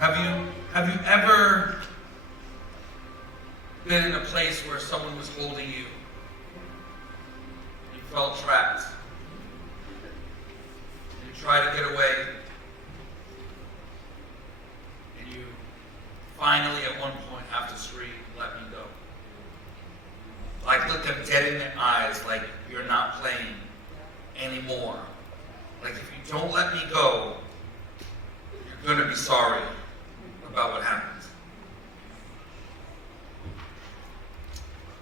Have you ever been in a place where someone was holding you? You felt trapped. You tried to get away. And you finally at one point have to scream, "Let me go." Like look them dead in the eyes, like you're not playing anymore. Like if you don't let me go, you're going to be sorry about what happened.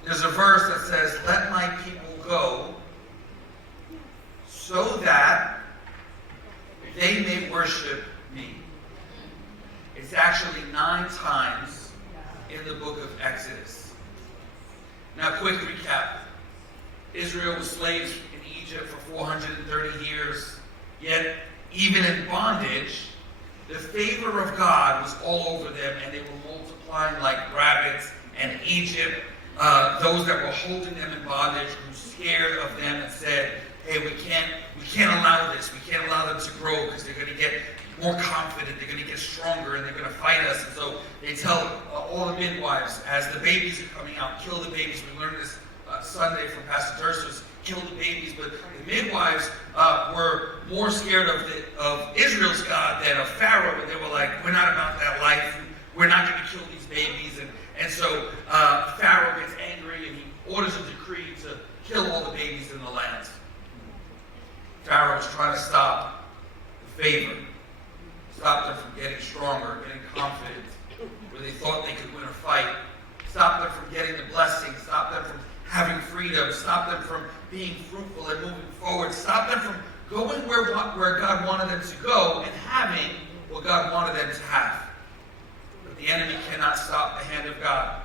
There's a verse that says, "Let my people go so that they may worship me." It's actually 9 times in the book of Exodus. Now, quick recap. Israel was slaves in Egypt for 430 years, yet even in bondage, the favor of God was all over them, and they were multiplying like rabbits. And Egypt, those that were holding them in bondage, were scared of them and said, "Hey, we can't allow this. We can't allow them to grow because they're going to get more confident. They're going to get stronger, and they're going to fight us." And so they tell all the midwives, as the babies are coming out, kill the babies. We learned this Sunday from Pastor Durso, kill the babies. But the midwives were more scared of Israel's God than of Pharaoh. And they were like, "We're not about that life. We're not going to kill these babies." And so Pharaoh gets angry, and he orders a decree to kill all the babies in the land. Pharaoh was trying to stop the favor, stop them from getting stronger, getting confident, where they thought they could win a fight, stop them from getting the blessing, stop them from having freedom, stop them from being fruitful and moving forward, stop them from going where God wanted them to go and having what God wanted them to have. But the enemy cannot stop the hand of God.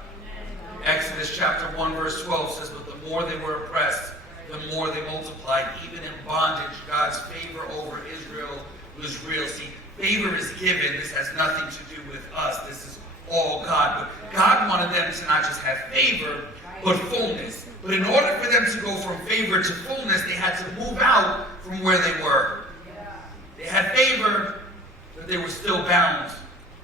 Exodus chapter 1 verse 12 says, "But the more they were oppressed, the more they multiplied. Even in bondage, God's favor over Israel was real." See, favor is given. This has nothing to do with us. This is all God. But God wanted them to not just have favor, but fullness. But in order for them to go from favor to fullness, they had to move out from where they were. They had favor, but they were still bound,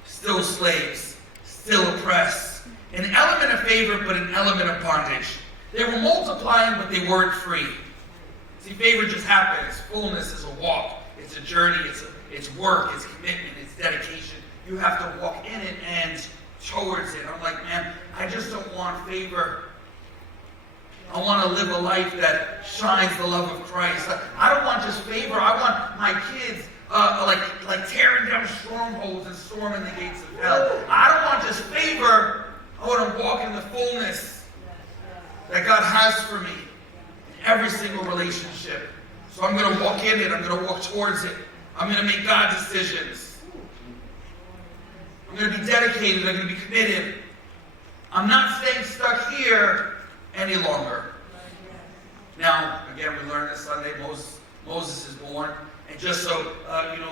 still slaves, still oppressed. An element of favor, but an element of bondage. They were multiplying, but they weren't free. See, favor just happens. Fullness is a walk. It's a journey. It's work. It's commitment. It's dedication. You have to walk in it and towards it. I'm like, man, I just don't want favor. I want to live a life that shines the love of Christ. I don't want just favor. I want my kids like tearing down strongholds and storming the gates of hell. I don't want just favor. I want to walk in the fullness that God has for me in every single relationship. So I'm going to walk in it. I'm going to walk towards it. I'm going to make God decisions. I'm going to be dedicated. I'm going to be committed. I'm not staying stuck here any longer. Now, again, we learned this Sunday, Moses is born. And just so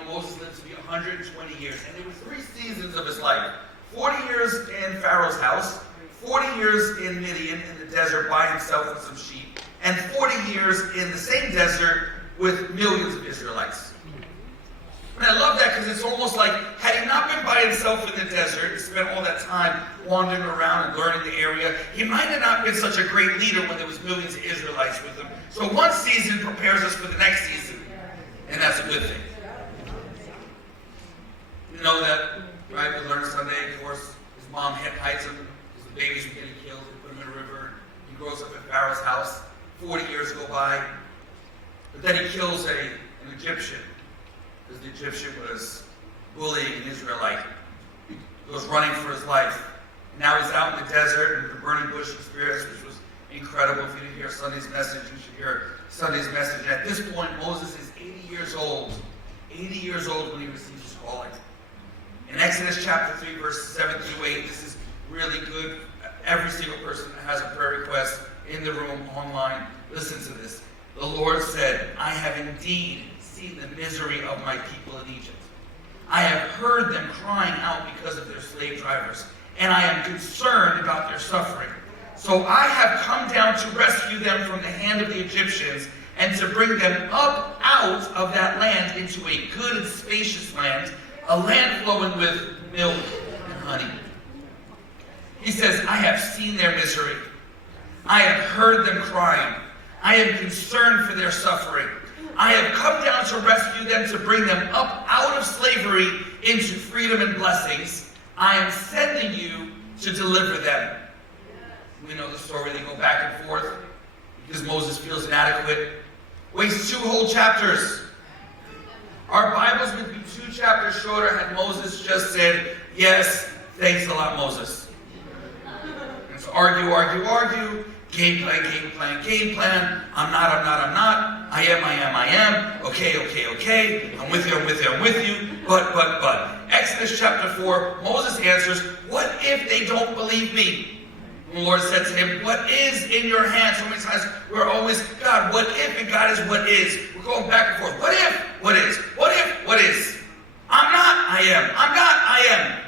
Moses lived to be 120 years. And there were 3 seasons of his life. 40 years in Pharaoh's house, 40 years in Midian in the desert by himself with some sheep, and 40 years in the same desert with millions of Israelites. And I love that because it's almost like, had he not been by himself in the desert and spent all that time wandering around and learning the area, he might have not been such a great leader when there was millions of Israelites with him. So one season prepares us for the next season, and that's a good thing. You know that, right? We learned Sunday, of course, his mom hides him because the babies were getting killed. They put him in a river. He grows up in Pharaoh's house. 40 years go by. But then he kills an Egyptian, because the Egyptian was bullying an Israelite. He goes running for his life. And now he's out in the desert in the burning bush experience, which was incredible. If you didn't hear Sunday's message, you should hear Sunday's message. And at this point, Moses is 80 years old. 80 years old when he receives his calling. In Exodus chapter 3, verses 7 through 8, this is really good. Every single person that has a prayer request in the room, online, listen to this. The Lord said, "I have indeed seen the misery of my people in Egypt. I have heard them crying out because of their slave drivers, and I am concerned about their suffering. So I have come down to rescue them from the hand of the Egyptians and to bring them up out of that land into a good and spacious land, a land flowing with milk and honey. He says, I have seen their misery. I have heard them crying. I am concerned for their suffering. I have come down to rescue them, to bring them up out of slavery into freedom and blessings. I am sending you to deliver them. We know the story. They go back and forth because Moses feels inadequate. Wastes 2 whole chapters. Our Bibles would be 2 chapters shorter had Moses just said, yes, thanks a lot, Moses. And so argue. Game plan. I'm not. I am. Okay. I'm with you. But. Exodus chapter 4, Moses answers, what if they don't believe me? And the Lord said to him, what is in your hand? So many times we're always, God, what if? And God is what is. We're going back and forth. What if? What is? What if? What is? I'm not. I am. I'm not. I am.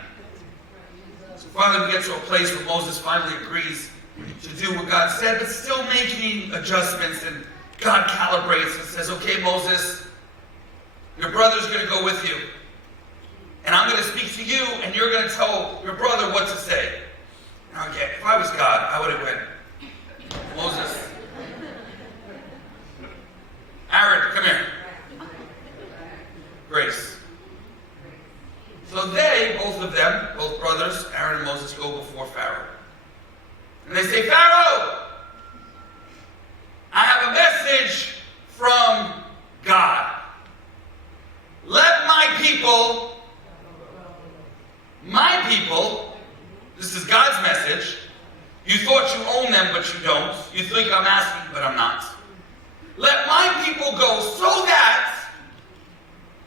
So finally we get to a place where Moses finally agrees to do what God said, but still making adjustments. And God calibrates and says, okay, Moses, your brother's going to go with you. And I'm going to speak to you, and you're going to tell your brother what to say. Now again, if I was God, I would have went, Moses, Aaron, come here. Grace. So they, both of them, both brothers, Aaron and Moses, go before Pharaoh. And they say, Pharaoh, I have a message from God. Let my people, this is God's message. You thought you own them, but you don't. You think I'm asking, but I'm not. Let my people go so that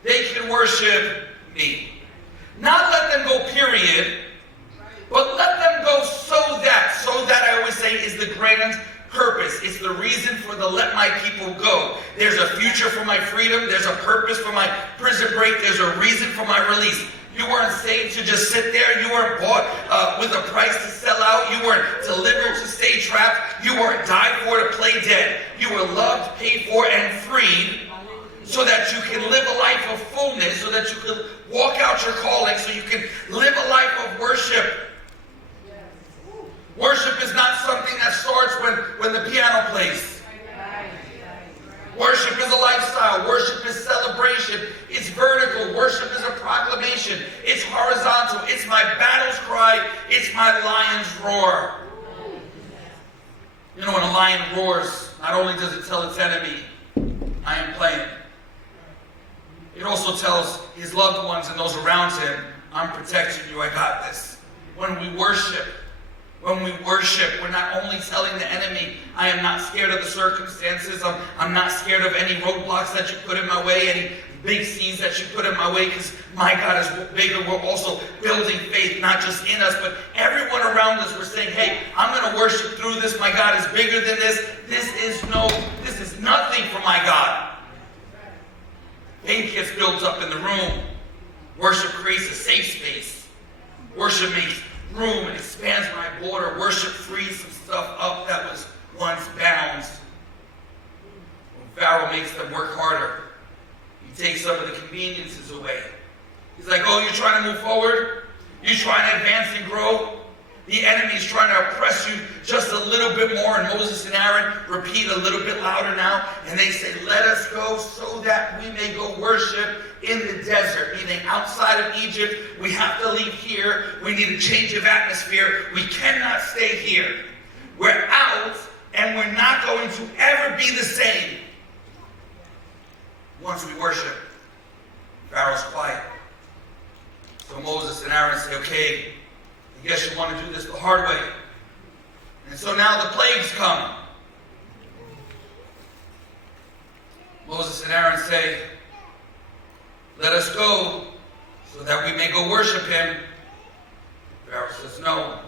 they can worship me. Not let them go, period, but let them go so that I always say is the grand purpose. It's the reason for the let my people go. There's a future for my freedom. There's a purpose for my prison break. There's a reason for my release. You weren't saved to just sit there. You weren't bought with a price to sell out. You weren't delivered to stay trapped. You weren't died for to play dead. You were loved, paid for, and freed so that you can live a life of fullness, so that you can walk out your calling, so you can live a life of worship. Worship is not something that starts when the piano plays. Worship is a lifestyle. Worship is celebration. It's vertical. Worship is a proclamation. It's horizontal. It's my battle's cry. It's my lion's roar. You know, when a lion roars, not only does it tell its enemy, I am playing. It also tells his loved ones and those around him, I'm protecting you. I got this. When we worship, we're not only telling the enemy, I am not scared of the circumstances. I'm not scared of any roadblocks that you put in my way, any big seeds that you put in my way, because my God is bigger. We're also building faith, not just in us, but everyone around us. We're saying, hey, I'm going to worship through this. My God is bigger than this. This is nothing for my God. Faith gets built up in the room. Worship creates a safe space. Worship makes room and expands my border. Worship frees some stuff up that was once bound. When Pharaoh makes them work harder, he takes some of the conveniences away. He's like, oh, you're trying to move forward? You're trying to advance and grow? The enemy's trying to oppress you just a little bit more. And Moses and Aaron repeat a little bit louder now. And they say, let us go so that we may go worship in the desert, meaning outside of Egypt. We have to leave here. We need a change of atmosphere. We cannot stay here. We're out, and we're not going to ever be the same once we worship. Pharaoh's quiet. So Moses and Aaron say, okay, I guess you want to do this the hard way. And so now the plagues come. Moses and Aaron say, let us go so that we may go worship him. Pharaoh says, no.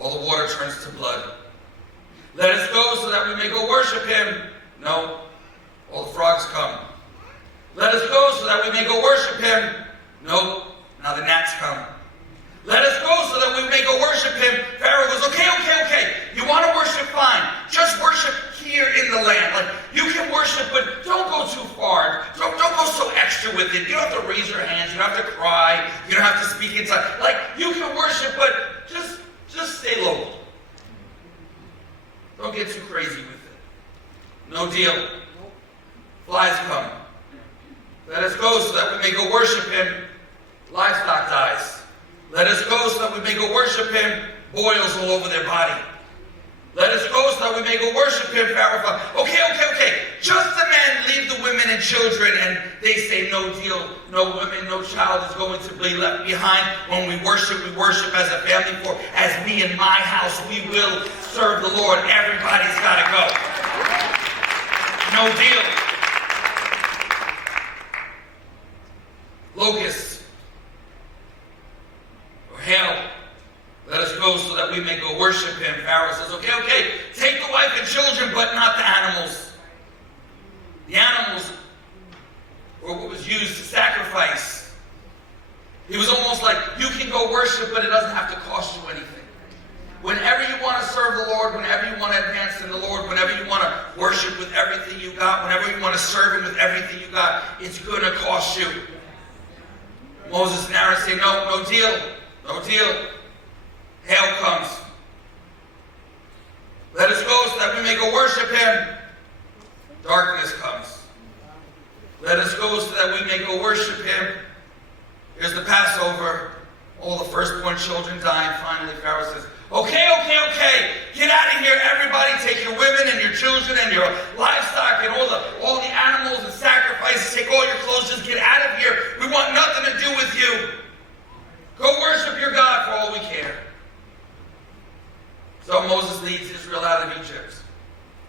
All the water turns to blood. Let us go so that we may go worship him. No. All the frogs come. Let us go so that we may go worship him. No. Now the gnats come. Let us go so that we may go worship him. Pharaoh goes, okay. You want to worship, fine. Just worship here in the land. Like, you can worship, but don't go too far. Don't go so extra with it. You don't have to raise your hands. You don't have to You don't have to speak in tongues. Like, you can worship, but just stay local. Don't get too crazy with it. No deal. Flies come. Let us go so that we may go worship him. Livestock dies. Let us go so that we may go worship him. Boils all over their body. Let us go so that we may go worship him. Pharaoh. Okay. Just the men leave the women and children, and they say no deal. No women, no child is going to be left behind. When we worship as a family. For as me and my house, we will serve the Lord. Everybody's got to go. No deal. Locusts or hail. Let us go so that we may go worship him. Pharaoh says, okay, take the wife and children, but not the animals. The animals were what was used to sacrifice. It was almost like, you can go worship, but it doesn't have to cost you anything. Whenever you want to serve the Lord, whenever you want to advance in the Lord, whenever you want to worship with everything you got, whenever you want to serve him with everything you got, it's going to cost you. Moses and Aaron say, no deal. Hail comes. Let us go so that we may go worship him. Darkness comes. Let us go so that we may go worship him. Here's the Passover. All the firstborn children dying. Finally, Pharaoh says, okay. Get out of here, everybody. Take your women and your children and your livestock and all the animals and sacrifices. Take all your clothes. Just get out of here. We want nothing to do with you. Go worship your God for all we care. So Moses leads Israel out of Egypt,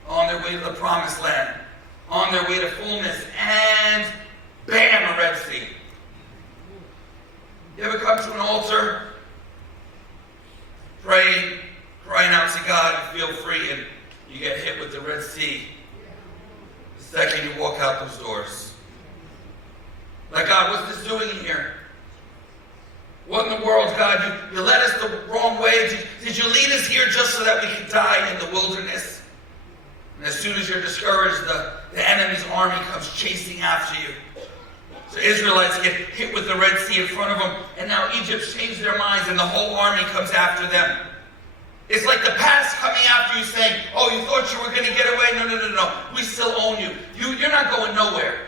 on their way to the promised land, on their way to fullness, and bam, a Red Sea. You ever come to an altar, praying, crying out to God, and feel free, and you get hit with the Red Sea the second you walk out those doors? Like, God, what's this doing here? What in the world, God? You led us the wrong way. Did you lead us here just so that we could die in the wilderness? And as soon as you're discouraged, the enemy's army comes chasing after you. So Israelites get hit with the Red Sea in front of them, and now Egypt's changed their minds, and the whole army comes after them. It's like the past coming after you saying, oh, you thought you were going to get away? No. We still own you. You're not going nowhere.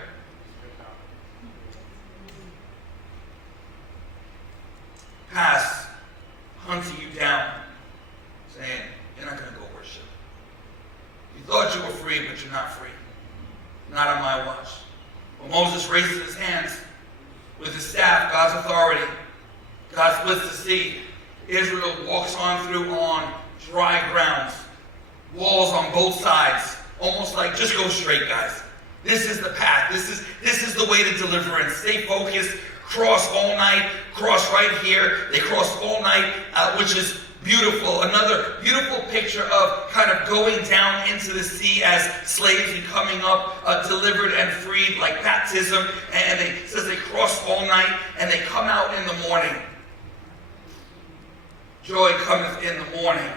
Past hunting you down, saying, you're not going to go worship. You thought you were free, but you're not free. Not on my watch. Well, Moses raises his hands with his staff, God's authority. God splits the sea. Israel walks on through on dry ground. Walls on both sides. Almost like, just go straight, guys. This is the path. This is the way to deliverance. Stay focused. Cross all night. Cross right here. They cross all night, which is beautiful. Another beautiful picture of kind of going down into the sea as slaves and coming up delivered and freed, like baptism. And it says they cross all night and they come out in the morning. Joy cometh in the morning.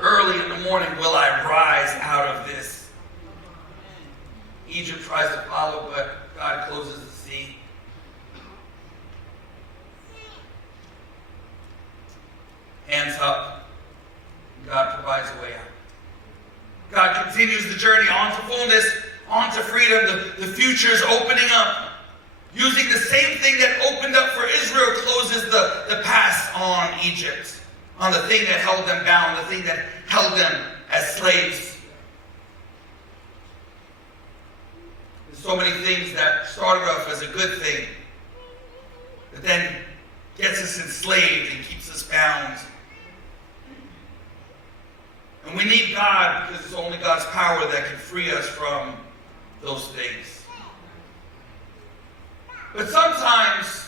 Early in the morning will I rise out of this. Egypt tries to follow, but God closes the sea. Hands up. God provides a way out. God continues the journey on to fullness, on to freedom. The future is opening up. Using the same thing that opened up for Israel, closes the past on Egypt. On the thing that held them bound, the thing that held them as slaves. There's so many things that started off as a good thing, that then gets us enslaved and keeps us bound. And we need God, because it's only God's power that can free us from those things. But sometimes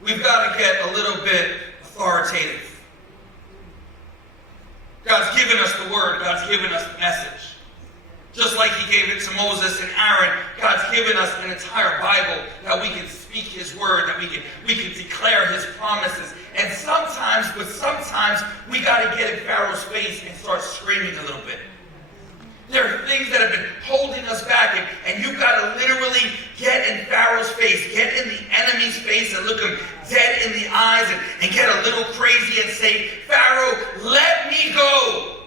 we've got to get a little bit authoritative. God's given us the word. God's given us the message. Just like he gave it to Moses and Aaron, God's given us an entire Bible that we can speak his word, that we can declare his promises. And sometimes we got to get in Pharaoh's face and start screaming a little bit. There are things that have been holding us back, and you've got to literally get in Pharaoh's face, get in the enemy's face and look him dead in the eyes and get a little crazy and say, Pharaoh, let me go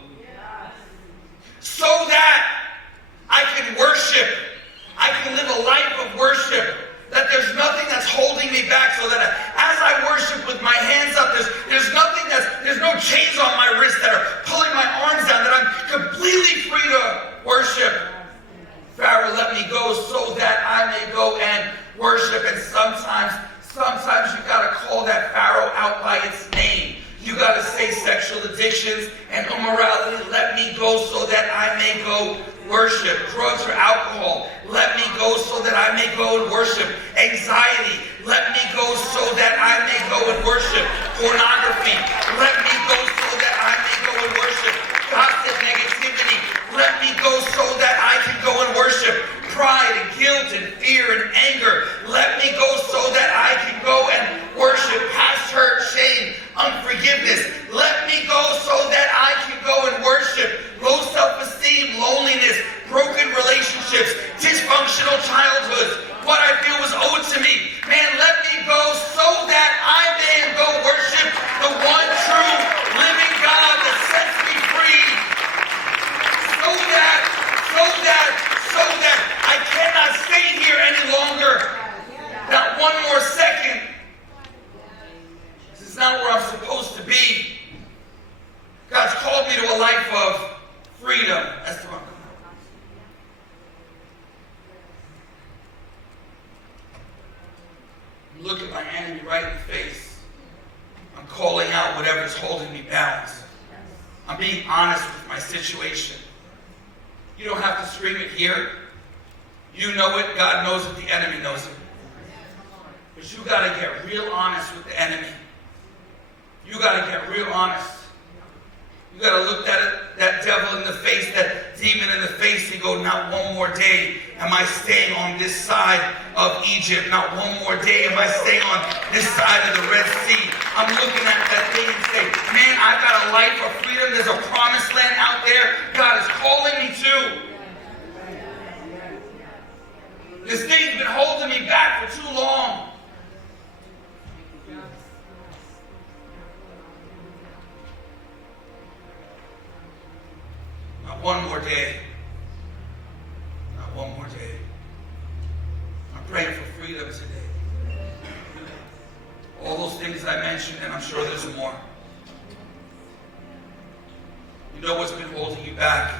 so that I can worship. I can live a life of worship. That there's nothing that's holding me back, so that as I worship with my hands up, there's no chains on my wrist that are pulling my arms down, that I'm completely free to worship. Pharaoh, let me go so that I may go and worship. And sometimes you got to call that Pharaoh out by its name. You got to say sexual addictions and immorality, let me go so that I may go worship. Drugs or alcohol, let me go so that I may go and worship. Anxiety, let me go so that I may go and worship. Pornography, let me go so that I may go and worship. Gossip, negativity, let me go so that I can go and worship. Pride and guilt and fear and anger, let me go so that I can go and worship. Past hurt, shame, unforgiveness, let me go so that I can go and worship. Low self-esteem, loneliness, broken relationships, dysfunctional childhoods, what I feel was owed to me. Man, let me go so that I may go worship the one true living God that sets me free. So that I cannot stay here any longer. Not one more second. This is not where I'm supposed to be. God's called me to a life of freedom. That's the one. I'm looking my enemy right in the face. I'm calling out whatever's holding me bound. I'm being honest with my situation. You don't have to scream it here. You know it. God knows it. The enemy knows it. But you got to get real honest with the enemy. You got to get real honest. You got to look that devil in the face, that demon in the face, and go, not one more day am I staying on this side of Egypt. Not one more day am I staying on this side of the Red Sea. I'm looking at that thing and say, man, I've got a life of freedom. There's a promised land out there God is calling me to. This thing's been holding me back for too long. Not one more day. Not one more day. I'm praying for freedom today. All those things I mentioned, and I'm sure there's more. You know what's been holding you back.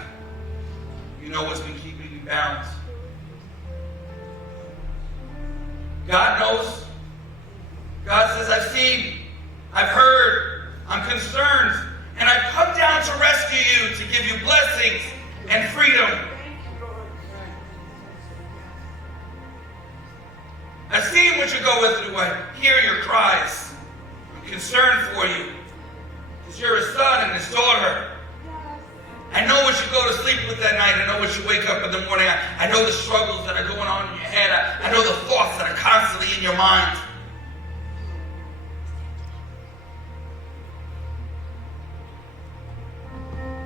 You know what's been keeping you bound. God knows. God says, I've seen, I've heard, I'm concerned, and I've come down to rescue you, to give you blessings and freedom. I've seen what you're going through. I hear your cries. I'm concerned for you, because you're a son and his daughter. I know what you go to sleep with that night. I know what you wake up in the morning. I know the struggles that are going on in your head. I know the thoughts that are constantly in your mind.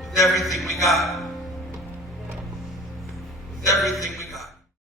With everything we got,